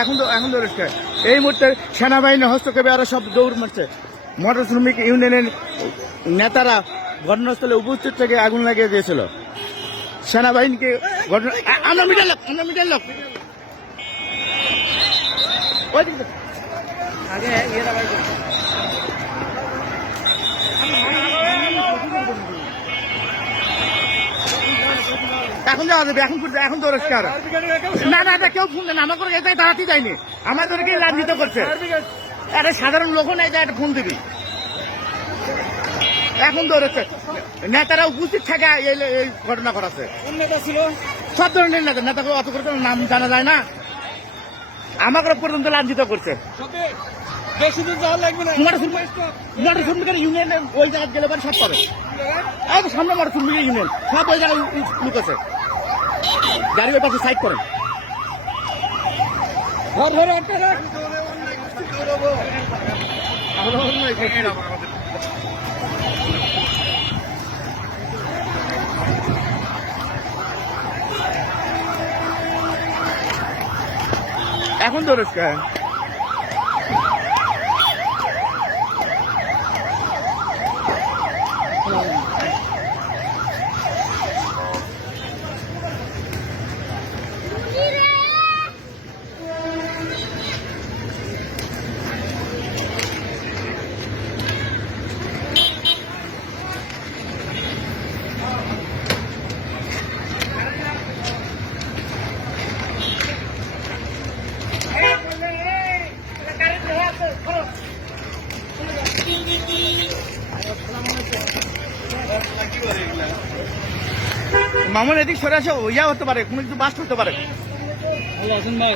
এখন তো এই মুহূর্তে সেনাবাহিনী হস্তক্ষেপে আরো সব দৌড় মারছে। মোটর শ্রমিক ইউনিয়নের নেতারা ঘটনাস্থলে উপস্থিত থেকে আগুন লাগিয়ে দিয়েছিল। সেনাবাহিনীকে আমরা মিডিয়ার লোক এখন যাওয়া যাবে। এখন তো না কেউ ফোন দেন আমার করে এটাই দাঁড়াতে যায়নি। আমাদেরকে লাঞ্ছিত করছে। আরে সাধারণ লোক নাই এটা ফোন দিবি। এখন তো নেতারা উপস্থিত থাকে এই ঘটনা করাছে। সব ধরনের নেতাকে অত করে নাম জানা যায় না। আমাকে পর্যন্ত লাঞ্ছিত করছে। মোটর শ্রমিকের ইউনিয়নে ওই জায়গায় গেলে পরে সব পাবে। সামনে মোটর শ্রমিকের ইউনিয়ন সব ওই জায়গায় লুক আছে। গাড়ি ওই পাশে সাইড করেন। এখন তো মামুন এদিক সরে আসো। ইয়া হতে পারে, কোনো কিছু বাস্ট হতে পারে। ভাই